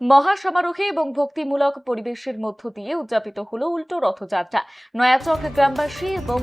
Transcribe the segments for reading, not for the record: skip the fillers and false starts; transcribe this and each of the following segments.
মহাসমারোহে এবং ভক্তিমূলক পরিবেশের মধ্য দিয়ে উদযাপিত হলো উল্টো রথযাত্রা। নয়াচক গ্রামবাসী এবং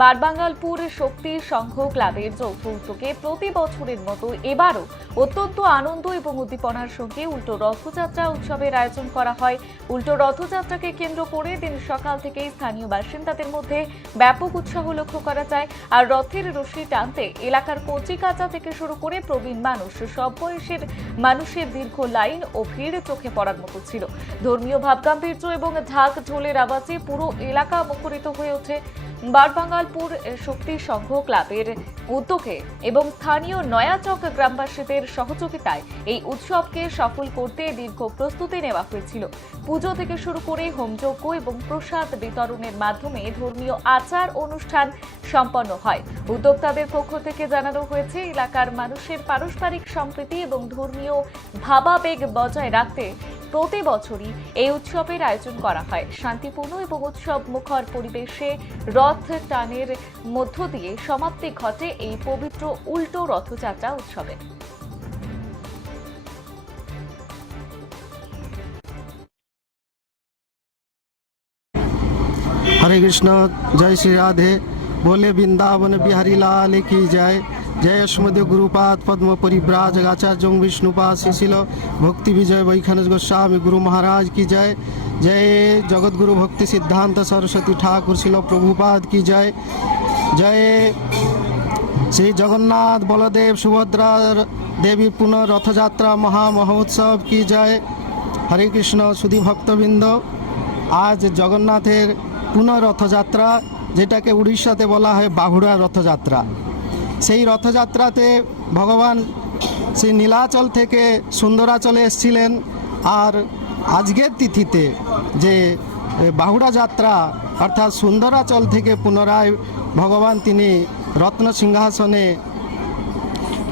বারবাঙ্গালপুর শক্তি সংঘ ক্লাবের যৌথ উদ্যোগে প্রতি বছরের মতো এবারও অত্যন্ত আনন্দ এবং উদ্দীপনার সঙ্গে উল্টো রথযাত্রা উৎসবের আয়োজন করা হয়। উল্টো রথযাত্রাকে কেন্দ্র করে দিন সকাল থেকেই স্থানীয় বাসিন্দাদের মধ্যে ব্যাপক উৎসাহ লক্ষ্য করা যায়। আর রথের রশি টানতে এলাকার কচিকাঁচা থেকে শুরু করে প্রবীণ মানুষ, সব বয়সের মানুষের দীর্ঘ লাইন ও ভিড় চোখে পড়ার মতো ছিল। ধর্মীয় ভাবগাম্ভীর্য এবং ঢাক ঢোলের আওয়াজে পুরো এলাকা মুখরিত হয়ে ওঠে। বারবাঙ্গালপুর শক্তি সংঘ ক্লাবের উদ্যোগে এবং স্থানীয় নয়াচক গ্রামবাসীদের সহযোগিতায় এই উৎসবকে সফল করতে দীর্ঘ প্রস্তুতি নেওয়া হয়েছিল। পুজো থেকে শুরু করে হোমযজ্ঞ এবং প্রসাদ বিতরণের মাধ্যমে ধর্মীয় আচার অনুষ্ঠান সম্পন্ন হয়। উদ্যোক্তাদের পক্ষ থেকে জানানো হয়েছে, এলাকার মানুষের পারস্পরিক সম্প্রীতি এবং ধর্মীয় ভাবাবেগ বজায় রাখতে প্রতি বছরই এই উৎসবের আয়োজন করা হয়। শান্তিপূর্ণ এবং উৎসব মুখর পরিবেশে রথ টানের মধ্য দিয়ে সমাপ্তি ঘটে এই পবিত্র উল্টো রথযাত্রা উৎসবে। हरे कृष्ण, जय श्री राधे। बोले वृंदावन बिहारी लाल की जय। जय यशोमदेव गुरुपाद पद्म परिव्राज आचार्य विष्णुपाद शिशिल भक्ति विजय वैखानस गोस्वामी गुरु महाराज की जय। जय जगत गुरु भक्ति सिद्धांत सरस्वती ठाकुर शिल प्रभुपाद की जय। जय श्री जगन्नाथ बलदेव सुभद्रा देवी पुनः रथयात्रा महामहोत्सव की जय। हरे कृष्ण सुधी भक्तबृंद, आज जगन्नाथेर পুনঃ রথযাত্রা, যেটাকে উড়িষ্যাতে বলা হয় বাহুড়া রথযাত্রা, সেই রথযাত্রাতে ভগবান সেই নীলাচল থেকে সুন্দরাচলে এসেছিলেন। আর আজকের তিথিতে যে বাহুড়া যাত্রা অর্থাৎ সুন্দরাচল থেকে পুনরায় ভগবান তিনি রত্ন সিংহাসনে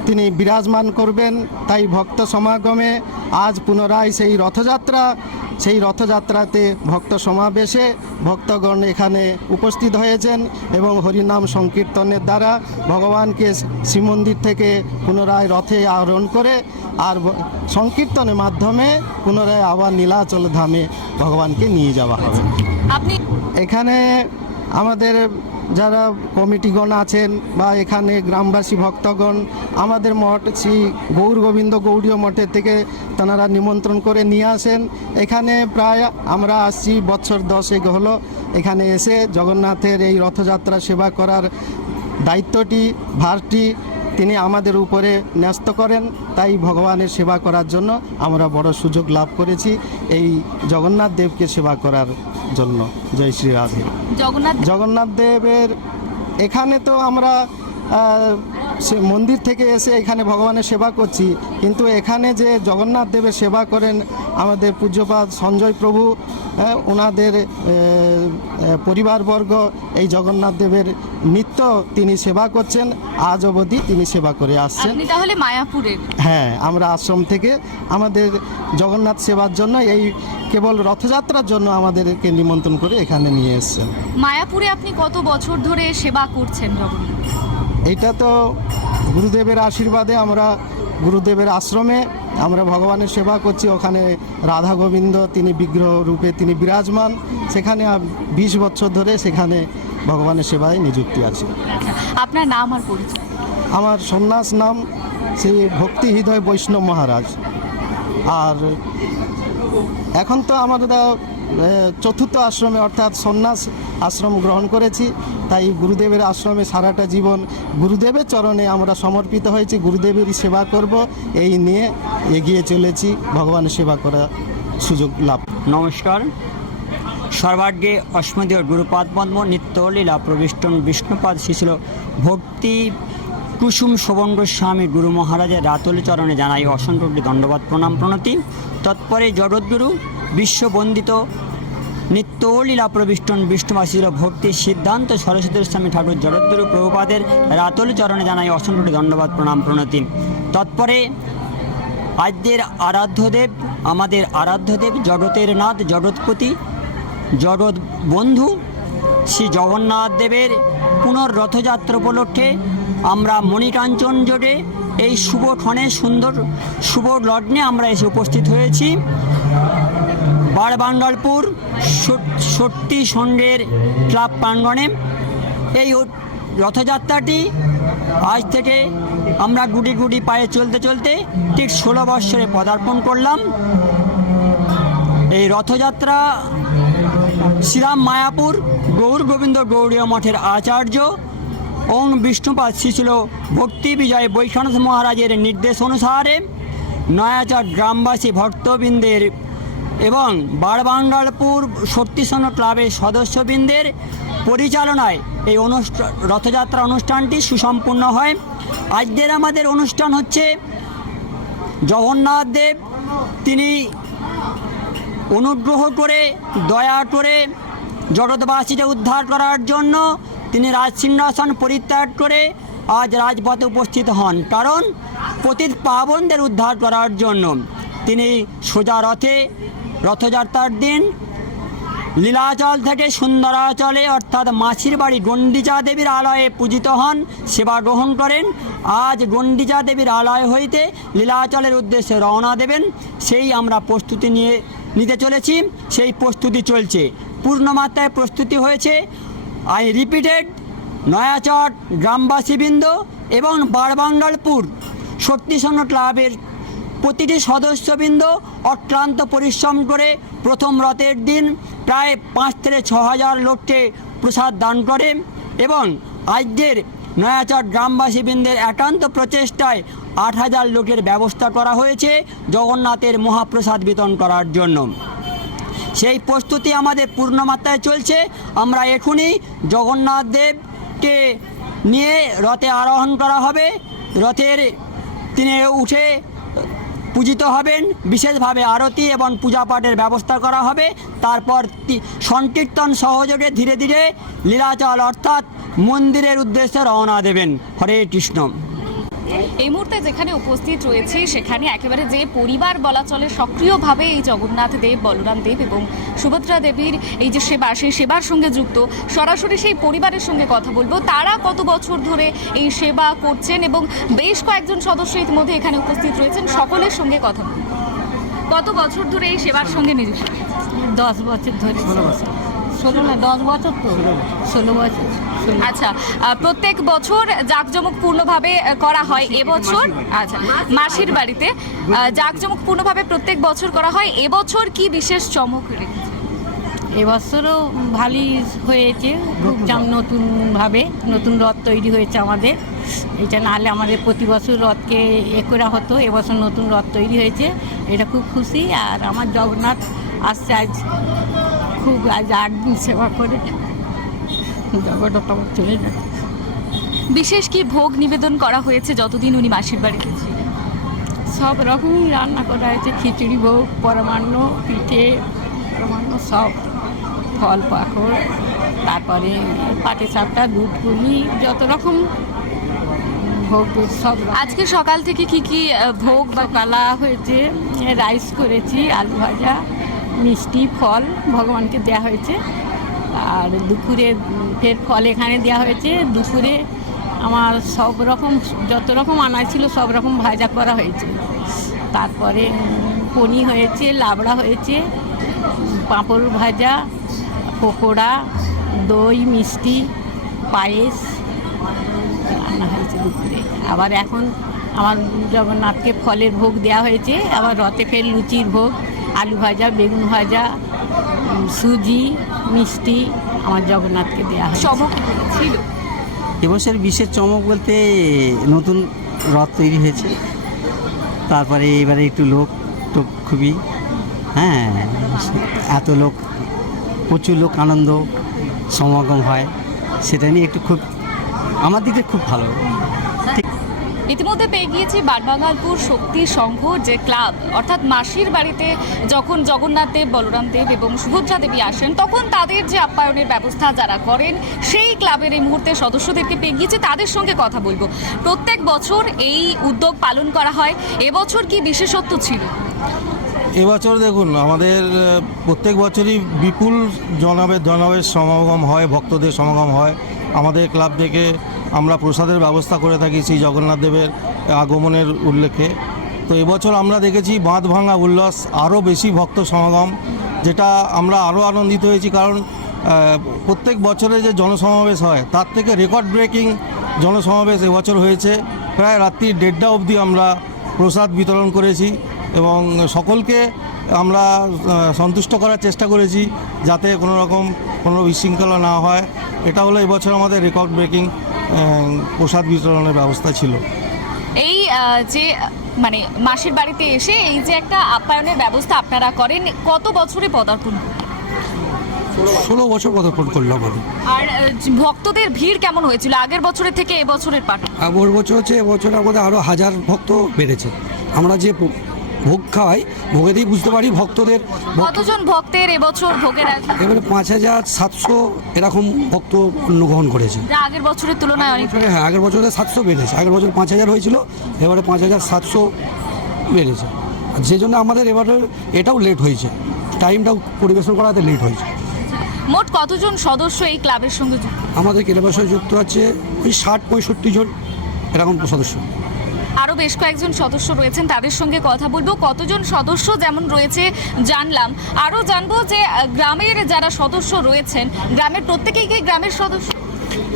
তিনি বিরাজমান করবেন। তাই ভক্ত সমাগমে আজ পুনরায় সেই রথযাত্রাতে ভক্ত সমাবেশে ভক্তগণ এখানে উপস্থিত হয়েছেন এবং হরিনাম সংকীর্তনের দ্বারা ভগবানকে শ্রীমন্দির থেকে পুনরায় রথে আরোহণ করে আর সংকীর্তনের মাধ্যমে পুনরায় আবার নীলাচল ধামে ভগবানকে নিয়ে যাওয়া হবে। আপনি এখানে আমাদের যারা কমিটিগণ আছেন বা এখানে গ্রামবাসী ভক্তগণ আমাদের মঠ শ্রী গৌর গোবিন্দ গৌড়ীয় মঠের থেকে তাঁরা নিমন্ত্রণ করে নিয়ে আসেন। এখানে প্রায় আমরা আসছি বছর 10 হলো। এখানে এসে জগন্নাথের এই রথযাত্রা সেবা করার দায়িত্বটি ভারটি তিনি আমাদের উপরে ন্যস্ত করেন। তাই ভগবানের সেবা করার জন্য আমরা বড় সুযোগ লাভ করেছি এই জগন্নাথ দেবকে সেবা করার জন্য। জয় শ্রী রাধে। জগন্নাথ দেবের এখানে তো আমরা সে মন্দির থেকে এসে এখানে ভগবানের সেবা করছি, কিন্তু এখানে যে জগন্নাথ দেবের সেবা করেন আমাদের পূজ্যপাদ সঞ্জয় প্রভু, ওনাদের পরিবারবর্গ এই জগন্নাথ দেবের নিত্য তিনি সেবা করছেন, আজ অবধি তিনি সেবা করে আসছেন। আপনি তাহলে মায়াপুরের? হ্যাঁ, আমরা আশ্রম থেকে আমাদের জগন্নাথ সেবার জন্য এই কেবল রথযাত্রার জন্য আমাদেরকে নিমন্ত্রণ করে এখানে নিয়ে এসেছেন। মায়াপুরে আপনি কত বছর ধরে সেবা করছেন জগন্নাথ? এটা তো গুরুদেবের আশীর্বাদে আমরা গুরুদেবের আশ্রমে আমরা ভগবানের সেবা করছি। ওখানে রাধা গোবিন্দ তিনি বিগ্রহ রূপে তিনি বিরাজমান, সেখানে 20 বছর ধরে সেখানে ভগবানের সেবায় নিযুক্তি আছে। আপনার নাম আর পরিচয়? আমার সন্ন্যাস নাম শ্রী ভক্তি হৃদয় বৈষ্ণব মহারাজ। আর এখন তো আমাদের চতুর্থ আশ্রমে অর্থাৎ সন্ন্যাস আশ্রম গ্রহণ করেছি। তাই গুরুদেবের আশ্রমে সারাটা জীবন গুরুদেবের চরণে আমরা সমর্পিত হয়েছি, গুরুদেবেরই সেবা করব এই নিয়ে এগিয়ে চলেছি, ভগবানের সেবা করার সুযোগ লাভ। নমস্কার। সর্বাগ্রে অস্মদীয় গুরুপাদ পদ্ম নিত্য লীলা প্রবিষ্টন বিষ্ণুপাদ শিশিল ভক্তি কুসুম শোভন গোস্বামী গুরু মহারাজের রাতলি চরণে জানাই অসংখ্য দণ্ডবাদ প্রণাম প্রণতি। তৎপরে জগৎগুরু বিশ্ববন্দিত নিত্য লীলা প্রবিষ্টন বিষ্ণুবাসীর ভক্তি সিদ্ধান্ত সরস্বতী স্বামী ঠাকুর জগৎগুরু প্রভুপাদের রাতলি চরণে জানাই অসংখ্য দণ্ডবাদ প্রণাম প্রণতি। তৎপরে আদ্যের আরাধ্যদেব, আমাদের আরাধ্যদেব জগতের নাথ জগৎপতি জগৎ বন্ধু শ্রী জগন্নাথ দেবের পুনর্রথযাত্রা উপলক্ষে আমরা মণিকাঞ্চন জোটে এই শুভ ক্ষণে সুন্দর শুভ লগ্নে আমরা এসে উপস্থিত হয়েছি বারবাঙ্গালপুর শক্তি সংঘের ক্লাব প্রাঙ্গণে। এই রথযাত্রাটি আজ থেকে আমরা গুটি গুটি পায়ে চলতে চলতে ঠিক 16 বৎসরে পদার্পণ করলাম। এই রথযাত্রা শ্রীরাম মায়াপুর গৌর গোবিন্দ গৌড়ীয় মঠের আচার্য ওং বিষ্ণুপাদ শ্রীশিল ভক্তি বিজয় বৈখানস মহারাজের নির্দেশ অনুসারে নয়াচর গ্রামবাসী ভক্তবৃন্দের এবং বারবাঙ্গালপুর শক্তিসংঘ ক্লাবের সদস্যবৃন্দের পরিচালনায় এই রথযাত্রা অনুষ্ঠানটি সুসম্পূর্ণ হয়। আজকের আমাদের অনুষ্ঠান হচ্ছে জগন্নাথ দেব তিনি অনুগ্রহ করে দয়া করে জগৎবাসীকে উদ্ধার করার জন্য তিনি রাজসিংহাসন পরিত্যাগ করে আজ রাজপথে উপস্থিত হন, কারণ পতিত পাবনদের উদ্ধার করার জন্য তিনি সোজা রথে রথযাত্রার দিন লীলাচল থেকে সুন্দরাচলে অর্থাৎ মাসির বাড়ি গণ্ডিচা দেবীর আলয়ে পূজিত হন, সেবা গ্রহণ করেন। আজ গণ্ডিচা দেবীর আলয় হইতে লীলাচলের উদ্দেশ্যে রওনা দেবেন, সেই আমরা প্রস্তুতি নিতে চলেছি। সেই প্রস্তুতি চলছে, পূর্ণমাত্রায় প্রস্তুতি হয়েছে। আই রিপিটেড, নয়াচট গ্রামবাসীবৃন্দ এবং বারবাঙ্গালপুর শক্তিসংঘ ক্লাবের প্রতিটি সদস্যবৃন্দ অক্লান্ত পরিশ্রম করে প্রথম রথের দিন প্রায় 5 থেকে 6 হাজার লোককে প্রসাদ দান করে এবং আজকের নয়াচট গ্রামবাসীবৃন্দের একান্ত প্রচেষ্টায় 8,000 লোকের ব্যবস্থা করা হয়েছে জগন্নাথের মহাপ্রসাদ বিতরণ করার জন্য। সেই প্রস্তুতি আমাদের পূর্ণমাত্রায় চলছে। আমরা এখনই জগন্নাথ দেবকে নিয়ে রথে আরোহণ করা হবে, রথের তিনি উঠে পূজিত হবেন, বিশেষভাবে আরতি এবং পূজা পাঠের ব্যবস্থা করা হবে। তারপর সংকীর্তন সহযোগে ধীরে ধীরে লীলাচল অর্থাৎ মন্দিরের উদ্দেশ্যে রওনা দেবেন। হরে কৃষ্ণ। এই মুহূর্তে যেখানে উপস্থিত রয়েছে সেখানে একেবারে যে পরিবার বলা চলে সক্রিয়ভাবে এই জগন্নাথ দেব, বলরাম দেব এবং সুভদ্রা দেবীর এই যে সেবা, সেই সেবার সঙ্গে যুক্ত, সরাসরি সেই পরিবারের সঙ্গে কথা বলবো। তারা কত বছর ধরে এই সেবা করছেন এবং বেশ কয়েকজন সদস্য ইতিমধ্যে এখানে উপস্থিত রয়েছেন, সকলের সঙ্গে কথা বলবো। কত বছর ধরে এই সেবার সঙ্গে নিযুক্ত? 10 বছর ধরে। 16 না 10 বছর তো, 16 বছর। আচ্ছা, প্রত্যেক বছর জাঁকজমকপূর্ণভাবে করা হয়। এবছর আচ্ছা মাসির বাড়িতে জাঁকজমকপূর্ণভাবে প্রত্যেক বছর করা হয়, এবছর কি বিশেষ চমক রেখেছে? এবছরও ভালোই হয়েছে, খুব নতুনভাবে নতুন রথ তৈরি হয়েছে আমাদের। এটা নাহলে আমাদের প্রতি বছর রথকে করা হতো, এবছর নতুন রথ তৈরি হয়েছে, এটা খুব খুশি। আর আমার জগন্নাথ আসছে আজ, খুব আজ 8 দিন সেবা করে জগন্নাথ আমার চলে যাবে। বিশেষ কি ভোগ নিবেদন করা হয়েছে যতদিন উনি মাসির বাড়িতে ছিলেন? সব রকমই রান্না করা হয়েছে, খিচুড়ি ভোগ, পরমান্ন, পিঠে, পরমান্ন সব, ফল পাকড়, তারপরে পাটি সাপটা, দুধ পুলি, যত রকম ভোগ সব। আজকে সকাল থেকে কি কি ভোগ বা কালা হয়েছে, রাইস করেছি, আলু ভাজা, মিষ্টি, ফল ভগবানকে দেওয়া হয়েছে। আর দুপুরে ফের ফল এখানে দেওয়া হয়েছে। দুপুরে আমার সব রকম যত রকম আনাজ ছিল সব রকম ভাজা করা হয়েছে। তারপরে পনির হয়েছে, লাবড়া হয়েছে, পাঁপড় ভাজা, পকোড়া, দই, মিষ্টি, পায়েস রান্না হয়েছে দুপুরে। আবার এখন আমার জগন্নাথকে ফলের ভোগ দেওয়া হয়েছে। আবার রথে ফের লুচির ভোগ, আলু ভাজা, বেগুন ভাজা, সুজি, মিষ্টি আমার জগন্নাথকে দেওয়া হয়। চমক ছিল এবছর বিশেষ চমক বলতে নতুন রথ তৈরি হয়েছে, তারপরে এবারে একটু লোক তো খুবই, হ্যাঁ, এত লোক, প্রচুর লোক আনন্দ সমাগম হয়, সেটা নিয়ে একটু খুব আমার দিকে খুব ভালো। ইতিমধ্যে পেয়ে গিয়েছি বারবাঙ্গালপুর শক্তি সংঘ যে ক্লাব, অর্থাৎ মাসির বাড়িতে যখন জগন্নাথ দেব, বলরাম দেব এবং সুভদ্রা দেবী আসেন তখন তাদের যে আপ্যায়নের ব্যবস্থা যারা করেন সেই ক্লাবের এই মুহূর্তে সদস্যদেরকে পেয়ে গিয়েছে, তাদের সঙ্গে কথা বলবো। প্রত্যেক বছর এই উদ্যোগ পালন করা হয়, এবছর কি বিশেষত্ব ছিল? এবছর দেখুন, আমাদের প্রত্যেক বছরই বিপুল জনাবের সমাগম হয়, ভক্তদের সমাগম হয়। আমাদের ক্লাব থেকে আমরা প্রসাদের ব্যবস্থা করে থাকি শ্রী জগন্নাথ দেবের আগমনের উল্লেখে। তো এবছর আমরা দেখেছি বাঁধ ভাঙা উল্লাস, আরও বেশি ভক্ত সমাগম, যেটা আমরা আরও আনন্দিত হয়েছি। কারণ প্রত্যেক বছরে যে জনসমাবেশ হয় তার থেকে রেকর্ড ব্রেকিং জনসমাবেশ এবছর হয়েছে। প্রায় রাত্রি 1:30 অবধি আমরা প্রসাদ বিতরণ করেছি এবং সকলকে আমরা সন্তুষ্ট করার চেষ্টা করেছি যাতে কোনো রকম কোনো বিশৃঙ্খলা না হয়। এটা হলো এবছর আমাদের রেকর্ড ব্রেকিং প্রসাদ বিতরণের ব্যবস্থা ছিল। এই যে মানে মাসির বাড়িতে এসে এই যে একটা আপ্যায়নের ব্যবস্থা আপনারা করেন, কত বছরে পদার্পণ? 16 বছর পদার্পণ করলো আমাদের। আর ভক্তদের ভিড় কেমন হয়েছিল আগের বছরের থেকে এবছরের পাঠা? আগের বছর হচ্ছে এবছর আমাদের আরও 1000 ভক্ত বেড়েছে। আমরা যে ভোগ খাওয়াই, ভোগেতেই বুঝতে পারি ভক্তদের কতজন ভক্তের এবছর ভোগের আয়োজন? এবারে 5700 এরকম ভক্ত অন্নগ্রহণ করেছে। যা আগের বছরের তুলনায় অনেক। হ্যাঁ, আগের বছরে 700 বেড়েছে। আগের বছর 5000 হয়েছিল, এবারে 5700 বেড়েছে। যে জন্য আমাদের এবারে এটাও লেট হয়েছে, টাইমটাও পরিবেশন করাতে লেট হয়েছে। মোট কতজন সদস্য এই ক্লাবের সঙ্গে যুক্ত? আমাদের ক্লাবের সঙ্গে যুক্ত আছে ওই 60-65 জন এরকম সদস্য। আরও বেশ কয়েকজন সদস্য রয়েছেন, তাদের সঙ্গে কথা বলবো। কতজন সদস্য যেমন রয়েছে জানলাম, আরও জানবো যে গ্রামের যারা সদস্য রয়েছেন, গ্রামের প্রত্যেকেই কি গ্রামের সদস্য?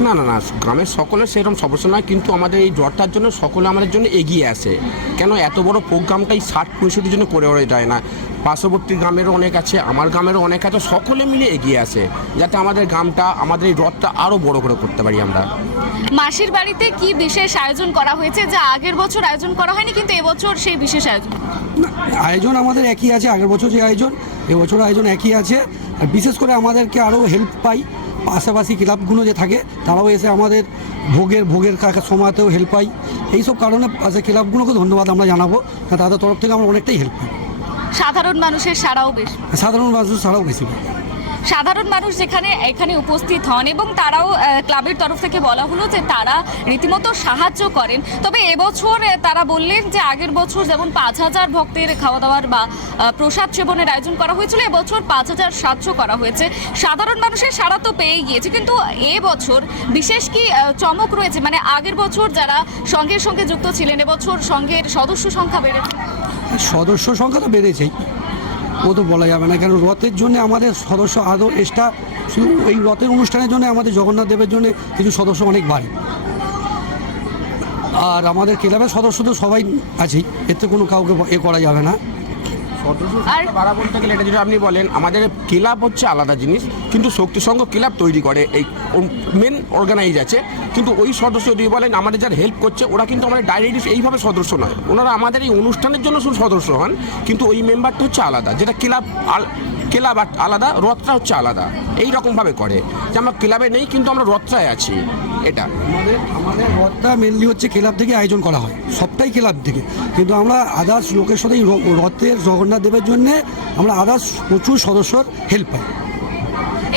না না না, গ্রামের সকলের সেরকম সদস্য নয়, কিন্তু আমাদের এই জ্বরটার জন্য সকলে আমাদের জন্য এগিয়ে আসে। কেন এত বড় প্রোগ্রামটাই 60-65 জন্য করে যায় না। পার্শ্ববর্তী গ্রামেরও অনেক আছে, আমার গ্রামেরও অনেক আছে, সকলে মিলে এগিয়ে আসে যাতে আমাদের গ্রামটা, আমাদের এই রথটা আরও বড় করে করতে পারি আমরা। মাসির বাড়িতে কি বিশেষ আয়োজন করা হয়েছে যা আগের বছর আয়োজন করা হয়নি কিন্তু এবছর সেই বিশেষ আয়োজন? আয়োজন আমাদের একই আছে, আগের বছর যে আয়োজন এবছর আয়োজন একই আছে। আর বিশেষ করে আমাদেরকে আরও হেল্প পাই, পাশাপাশি ক্লাবগুলো যে থাকে তারাও এসে আমাদের ভোগের সময়তেও হেল্প পাই। এইসব কারণে পাশে ক্লাবগুলোকে ধন্যবাদ আমরা জানাবো, তাদের তরফ থেকে আমরা অনেকটাই হেল্প পাই। সাধারণ মানুষের সাড়াও বেশ? সাধারণ মানুষ ছাড়াও বেশি পাই। সাধারণ মানুষ যেখানে এখানে উপস্থিত হন এবং তারাও ক্লাবের তরফ থেকে বলা হলো যে তারা রীতিমতো সাহায্য করেন। তবে এবছর তারা বললেন যে আগের বছর যেমন 5000 ভক্তের খাওয়া দাওয়ার বা প্রসাদ সেবনের আয়োজন করা হয়েছিল, এবছর 5700 করা হয়েছে। সাধারণ মানুষের সাড়া তো পেয়ে গিয়েছে, কিন্তু এবছর বিশেষ কি চমক রয়েছে? মানে আগের বছর যারা সংঘের সঙ্গে যুক্ত ছিলেন, এবছর সংঘের সদস্য সংখ্যা বেড়েছে? সদস্য সংখ্যা তো বেড়েছেই, ও তো বলা যাবে না। কেন রথের জন্য আমাদের সদস্য আদৌ এক্সট্রা, শুধু এই রথের অনুষ্ঠানের জন্য আমাদের জগন্নাথ দেবের জন্য কিছু সদস্য অনেক বাড়ে। আর আমাদের ক্লাবের সদস্য তো সবাই আছেই, এতে কোনো কাউকে এ করা যাবে না। আর বাড়া বলতে গেলে এটা যদি আপনি বলেন, আমাদের ক্লাব হচ্ছে আলাদা জিনিস, কিন্তু শক্তি সংঘ ক্লাব তৈরি করে, এই মেন অর্গানাইজ আছে। কিন্তু ওই সদস্য যদি বলেন আমাদের যারা হেল্প করছে, ওরা কিন্তু আমাদের ডাইরেক্টলি এইভাবে সদস্য নয়, ওনারা আমাদের এই অনুষ্ঠানের জন্য শুধু সদস্য হন, কিন্তু ওই মেম্বারটা হচ্ছে আলাদা, যেটা ক্লাব আলাদা, রথটা হচ্ছে আলাদা। এই রকমভাবে করে যে আমরা ক্লাবে নেই কিন্তু আমরা রথটায় আছি। এটা আমাদের রথটা মেনলি হচ্ছে ক্লাব থেকে আয়োজন করা হয়, সবটাই ক্লাব থেকে, কিন্তু আমরা আদার্স লোকের সাথে রথের জগন্নাথ দেবের জন্য আমরা আদার্স প্রচুর সদস্যর হেল্প পাই।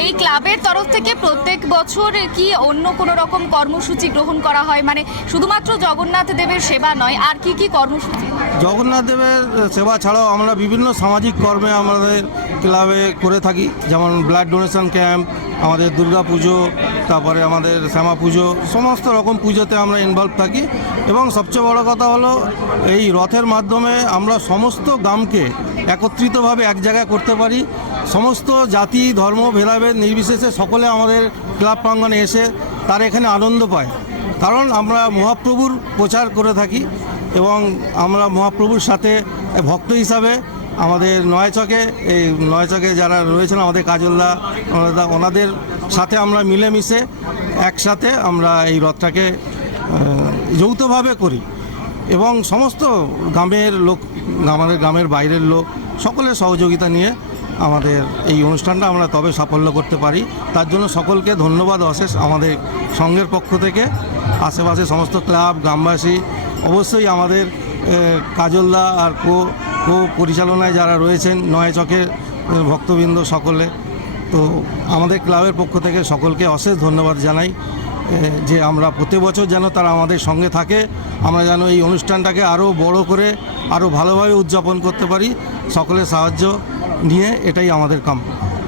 এই ক্লাবের তরফ থেকে প্রত্যেক বছর কি অন্য কোনো রকম কর্মসূচি গ্রহণ করা হয়? মানে শুধুমাত্র জগন্নাথ দেবের সেবা নয়, আর কি কি কর্মসূচি? জগন্নাথ দেবের সেবা ছাড়াও আমরা বিভিন্ন সামাজিক কর্মে আমাদের ক্লাবে করে থাকি, যেমন ব্লাড ডোনেশন ক্যাম্প, আমাদের দুর্গা পুজো, তারপরে আমাদের শ্যামা পুজো, সমস্ত রকম পুজোতে আমরা ইনভলভ থাকি। এবং সবচেয়ে বড় কথা হলো এই রথের মাধ্যমে আমরা সমস্ত গ্রামকে একত্রিতভাবে এক জায়গায় করতে পারি। সমস্ত জাতি ধর্ম ভেদাভেদ নির্বিশেষে সকলে আমাদের ক্লাব প্রাঙ্গণে এসে তারা এখানে আনন্দ পায়, কারণ আমরা মহাপ্রভুর প্রচার করে থাকি এবং আমরা মহাপ্রভুর সাথে ভক্ত হিসাবে আমাদের নয়চকে যারা রয়েছেন, আমাদের কাজলদা ওনাদের সাথে আমরা মিলেমিশে একসাথে আমরা এই রথটাকে যৌথভাবে করি এবং সমস্ত গ্রামের লোক, আমাদের গ্রামের বাইরের লোক সকলের সহযোগিতা নিয়ে আমাদের এই অনুষ্ঠানটা আমরা তবে সাফল্য করতে পারি। তার জন্য সকলকে ধন্যবাদ অশেষ আমাদের সংঘের পক্ষ থেকে, আশেপাশে সমস্ত ক্লাব, গ্রামবাসী, অবশ্যই আমাদের কাজলদা আর পরিচালনায় যারা রয়েছেন নয়চকের ভক্তবৃন্দ সকলে। তো আমাদের ক্লাবের পক্ষ থেকে সকলকে অশেষ ধন্যবাদ জানাই যে আমরা প্রতি বছর যেন তারা আমাদের সঙ্গে থাকে, আমরা যেন এই অনুষ্ঠানটাকে আরও বড় করে আরও ভালোভাবে উদযাপন করতে পারি, সকলের সাহায্য নিয়ে, এটাই আমাদের কাম্য।